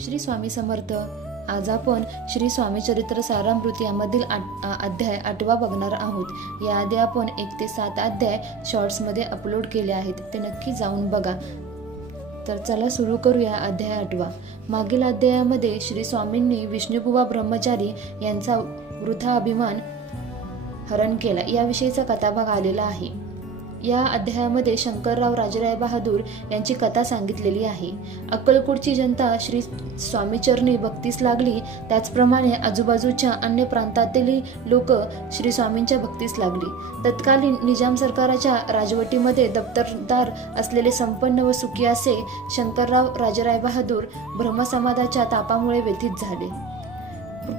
श्री स्वामी समर्थ. आज आपण श्री स्वामी चरित्र सारामृत यामधील अध्याय 8वा बघणार आहोत. याआधी आपण 1 ते 7 अध्याय शॉर्ट्समध्ये अपलोड केले आहेत, ते नक्की जाऊन बघा. तर चला सुरू करूया अध्याय 8वा. मागील अध्यायामध्ये श्री स्वामींनी विष्णुबुवा ब्रह्मचारी यांचा वृथा अभिमान हरण केला याविषयीचा कथाभाग आलेला आहे. या अध्यायामध्ये शंकरराव राजेराय बहादूर यांची कथा सांगितलेली आहे. अक्कलकोटची जनता श्री स्वामीचरणी भक्तीस लागली, त्याचप्रमाणे आजूबाजूच्या अन्य प्रांतातील लोक श्री स्वामींच्या भक्तीस लागली. तत्कालीन निजाम सरकाराच्या राजवटीमध्ये दप्तरदार असलेले संपन्न व सुखी असे शंकरराव राजेराय बहादूर ब्रह्मसमाधाच्या तापामुळे व्यथित झाले.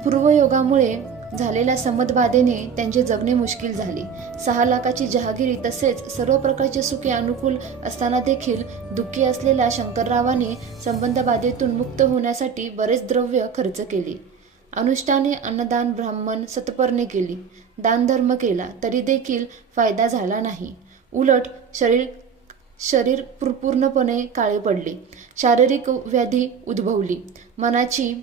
पूर्वयोगामुळे झालेल्या समदबाधेने त्यांचे जगणे मुश्किल झाले. 6 लाखाची जहागिरी तसेच सर्व प्रकारचे सुखे अनुकूल असताना देखील दुःखी असलेल्या शंकररावाने संबंधबाधेतून मुक्त होण्यासाठी बरेच द्रव्य खर्च केले. अनुष्ठाने, अन्नदान, ब्राह्मण सत्पर्णे केली, दानधर्म केला, तरी देखील फायदा झाला नाही. उलट शरीर पूर्णपणे काळे पडले. शारीरिक व्याधी उद्भवली. मनाची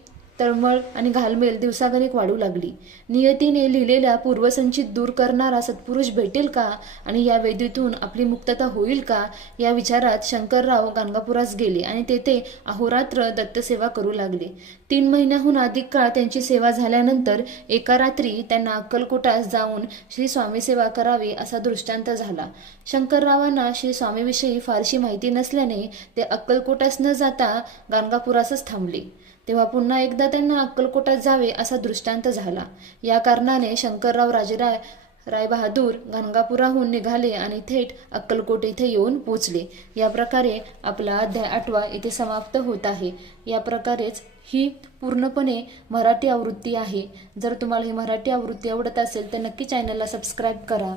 तळमळ आणि घालमेल दिवसागणिक वाढू लागली. नियतीने लिहिलेल्या पूर्वसंचित दूर करणारा सत्पुरुष भेटेल का आणि या वेदीतून आपली मुक्तता होईल का या विचारात शंकरराव गाणगापुरास गेले आणि तेथे अहोरात्र दत्तसेवा करू लागले. 3 महिन्याहून अधिक काळ त्यांची सेवा झाल्यानंतर एका रात्री त्यांना अक्कलकोटास जाऊन श्री स्वामी सेवा करावी असा दृष्टांत झाला. शंकररावांना श्री स्वामीविषयी फारशी माहिती नसल्याने ते अक्कलकोटास न जाता गाणगापुरासच थांबले. तेव्हा पुन्हा एकदा त्यांना अक्कलकोटात जावे असा दृष्टांत झाला. या कारणाने शंकरराव राय बहादूर गाणगापुराहून निघाले आणि थेट अक्कलकोट येथे येऊन पोचले. या प्रकारे आपला अध्याय 8वा इथे समाप्त होत आहे. या प्रकारेच ही पूर्णपणे मराठी आवृत्ती आहे. जर तुम्हाला ही मराठी आवृत्ती आवडत असेल तर नक्की चॅनलला सबस्क्राईब करा.